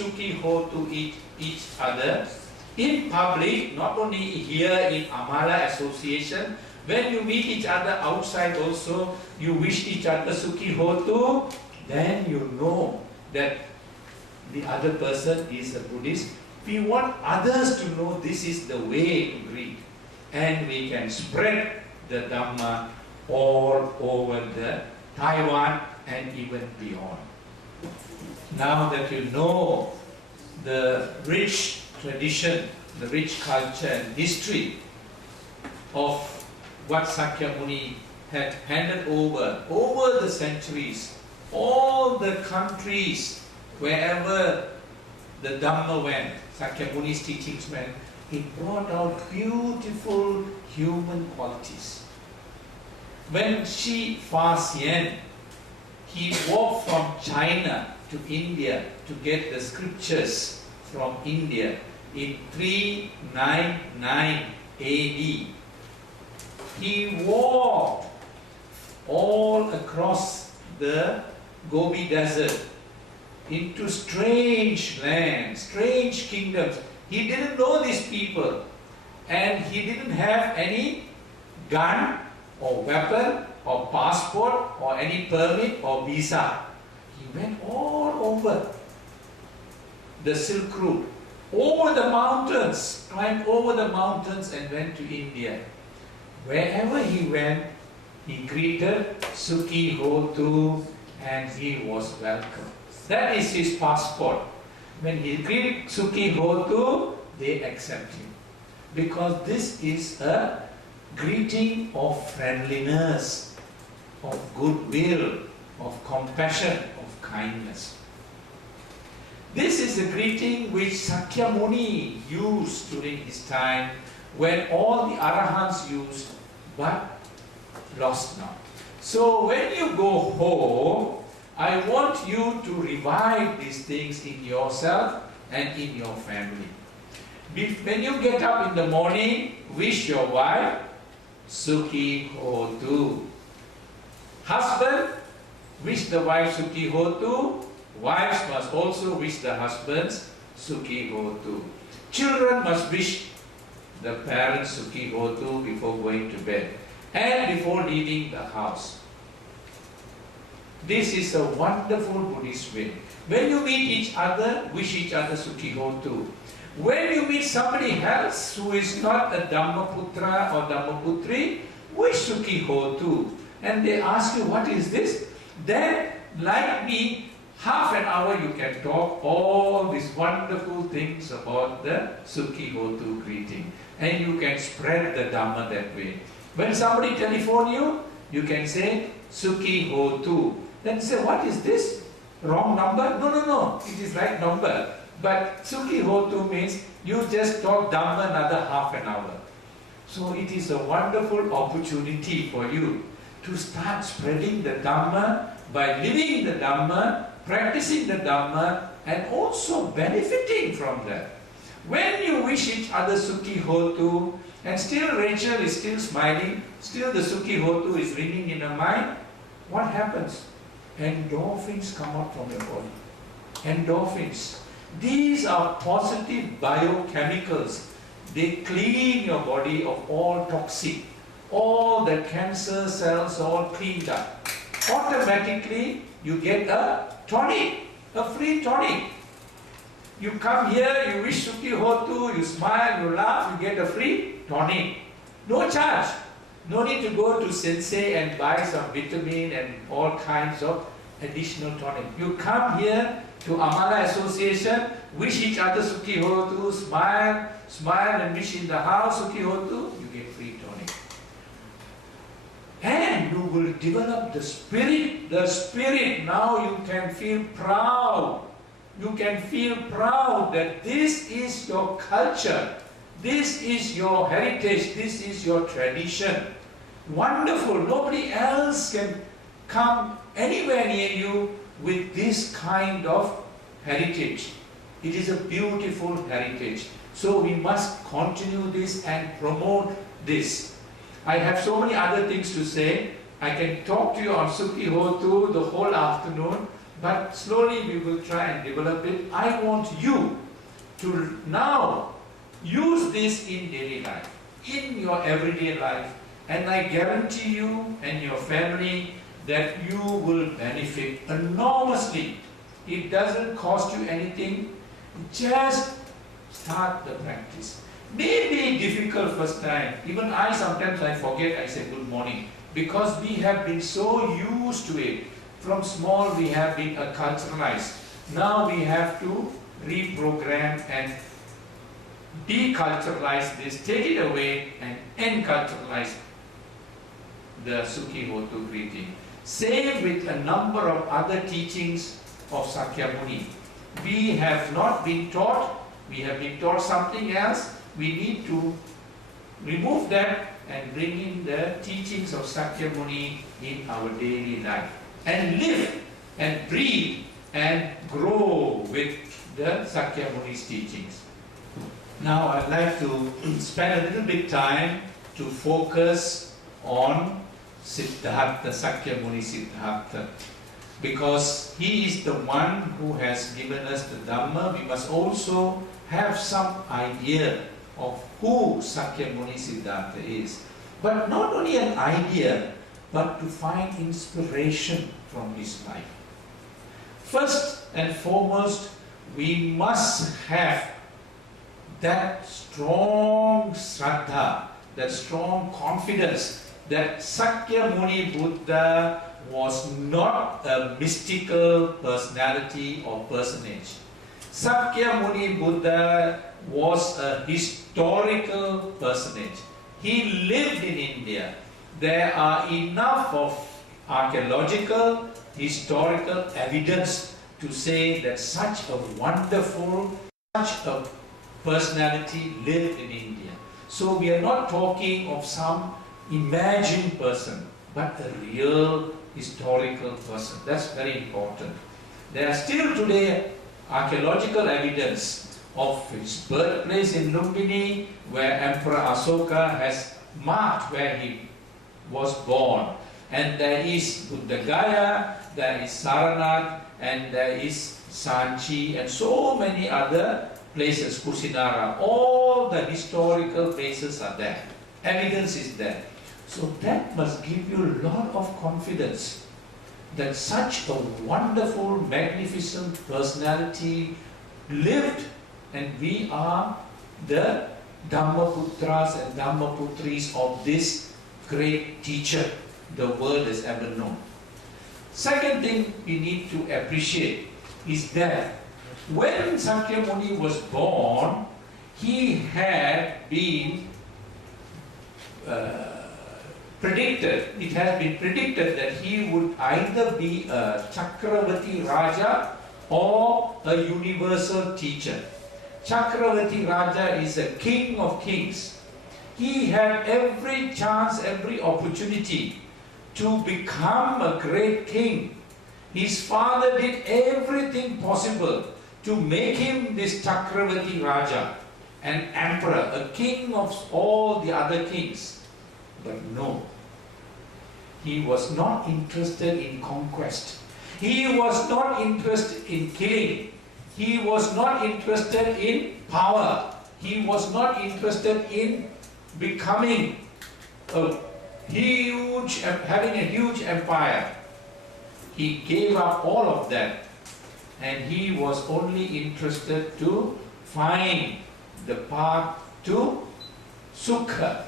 Sukiho to each other in public, not only here in Amala Association. When you meet each other outside also, you wish each other Sukiho to, then you know that the other person is a Buddhist. We want others to know this is the way to greet, and we can spread the Dhamma all over the Taiwan and even beyond. Now that you know the rich tradition, the rich culture and history of what Sakyamuni had handed over the centuries, all the countries, wherever the Dhamma went, Sakyamuni's teachings went, it brought out beautiful human qualities. When Shi Fa Xian, he walked from China to India to get the scriptures from India in 399 AD. He walked all across the Gobi Desert into strange lands, strange kingdoms. He didn't know these people, and he didn't have any gun or weapon or passport or any permit or visa. He went all over the Silk Route, over the mountains, climbed over the mountains and went to India. Wherever he went, he greeted Sukiho tu, and he was welcome. That is his passport. When he greeted Sukiho tu, they accept him. Because this is a greeting of friendliness, of goodwill, of compassion, of kindness. This is a greeting which Sakyamuni used during his time, when all the Arahants used, but lost now. So when you go home, I want you to revive these things in yourself and in your family. When you get up in the morning, wish your wife Sukiho tu. Husband, wish the wife Sukiho tu. Wives must also wish the husbands Sukiho tu. Children must wish the parents Sukiho tu before going to bed and before leaving the house. This is a wonderful Buddhist way. When you meet each other, wish each other Sukiho tu. When you meet somebody else who is not a Dhammaputra or Dhammaputri, wish Sukiho tu. And they ask you, what is this? Then, like me, half an hour you can talk all these wonderful things about the Sukiho tu greeting. And you can spread the Dhamma that way. When somebody telephone you, you can say Sukiho tu. Then say, what is this? Wrong number? No, it is right number. But Sukiho tu means you just talk Dhamma another half an hour. So it is a wonderful opportunity for you to start spreading the Dhamma by living the Dhamma, practicing the Dhamma, and also benefiting from that. When you wish each other Sukiho tu, and still Rachel is still smiling, still the Sukiho tu is ringing in her mind, what happens? Endorphins come out from your body. Endorphins. These are positive biochemicals. They clean your body of all toxic. All the cancer cells are all cleaned up. Automatically, you get a tonic, a free tonic. You come here, you wish Sukiho tu, you smile, you laugh, you get a free tonic. No charge. No need to go to Sensei and buy some vitamin and all kinds of additional tonic. You come here to Amala Association, wish each other Sukiho tu, smile and wish in the house Sukiho tu, you get free tonic. And you will develop the spirit. Now you can feel proud. You can feel proud that this is your culture. This is your heritage. This is your tradition. Wonderful. Nobody else can come anywhere near you with this kind of heritage. It is a beautiful heritage. So we must continue this and promote this. I have so many other things to say. I can talk to you on Sukiho tu the whole afternoon, but slowly we will try and develop it. I want you to now use this in daily life, in your everyday life, and I guarantee you and your family that you will benefit enormously. It doesn't cost you anything. Just start the practice. Maybe difficult first time. Even I sometimes I forget, I say good morning, because we have been so used to it. From small we have been acculturalized. Now we have to reprogram and deculturalize this, take it away and enculturalize the Sukhi Hotu greeting. Same with a number of other teachings of Sakyamuni. We have not been taught, we have been taught something else. We need to remove that and bring in the teachings of Sakyamuni in our daily life and live and breathe and grow with the Sakyamuni's teachings. Now I'd like to spend a little bit time to focus on Siddhartha, Sakyamuni Siddhartha, because he is the one who has given us the Dhamma. We must also have some idea of who Sakyamuni Siddhartha is. But not only an idea, but to find inspiration from his life. First and foremost, we must have that strong Shraddha, that strong confidence that Sakyamuni Buddha was not a mystical personality or personage. Sakyamuni Buddha was a historical personage. He lived in India. There are enough of archaeological, historical evidence to say that such a wonderful, such a personality lived in India. So we are not talking of some imagined person, but a real historical person. That's very important. There are still today archaeological evidence of his birthplace in Lumbini, where Emperor Asoka has marked where he was born. And there is Buddha Gaya, there is Saranath, and there is Sanchi, and so many other places, Kusinara. All the historical places are there. Evidence is there. So that must give you a lot of confidence that such a wonderful, magnificent personality lived, and we are the Dhammaputras and Dhammaputris of this great teacher the world has ever known. Second thing we need to appreciate is that when Sakyamuni was born, he had been predicted, it has been predicted that he would either be a Chakravati Raja or a universal teacher. Chakravati Raja is a king of kings. He had every chance, every opportunity to become a great king. His father did everything possible to make him this Chakravati Raja, an emperor, a king of all the other kings. But no, he was not interested in conquest. He was not interested in killing. He was not interested in power. He was not interested in becoming a huge, having a huge empire. He gave up all of that, and he was only interested to find the path to Sukha,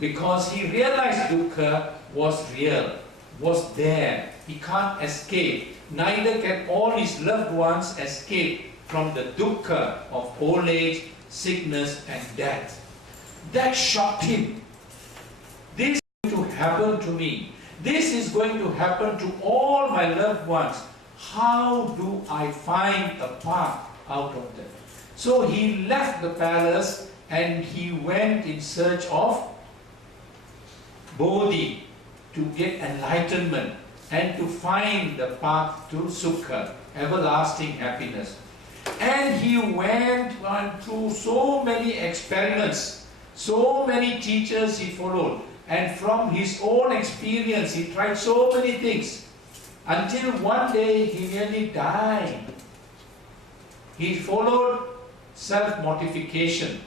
because he realized Dukkha was real, was there. He can't escape. Neither can all his loved ones escape from the Dukkha of old age, sickness and death. That shocked him. This is going to happen to me. This is going to happen to all my loved ones. How do I find a path out of that? So he left the palace and he went in search of Bodhi, to get enlightenment and to find the path to Sukha, everlasting happiness. And he went through so many experiments, so many teachers he followed, and from his own experience he tried so many things. until one day he nearly died. He followed self-mortification,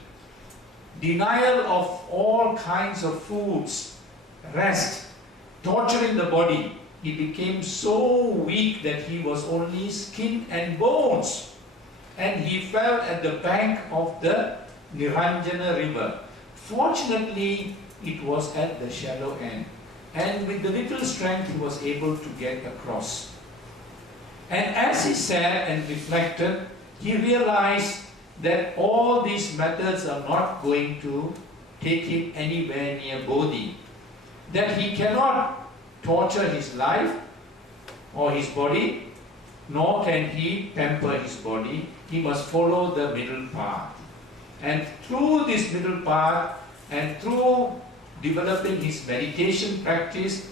denial of all kinds of foods, rest, torturing the body. He became so weak that he was only skin and bones, and he fell at the bank of the Niranjana river. Fortunately, it was at the shallow end, and with the little strength he was able to get across. And as he sat and reflected, he realized that all these methods are not going to take him anywhere near Bodhi, that he cannot torture his life or his body, nor can he pamper his body. He must follow the middle path. And through this middle path and through developing his meditation practice,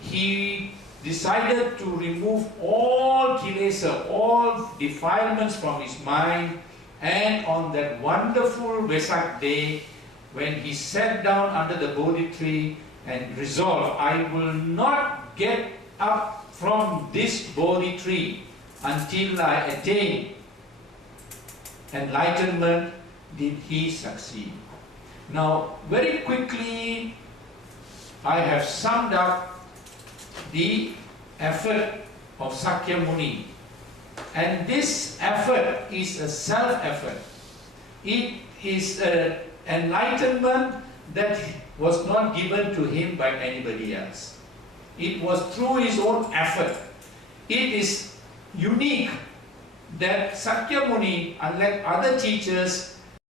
he decided to remove all kilesa, all defilements from his mind. And on that wonderful Vesak day, when he sat down under the Bodhi tree and resolved, I will not get up from this Bodhi tree until I attain enlightenment, did he succeed. Now, very quickly, I have summed up the effort of Sakyamuni. And this effort is a self-effort. It is an enlightenment that was not given to him by anybody else. It was through his own effort. It is unique that Sakyamuni, unlike other teachers,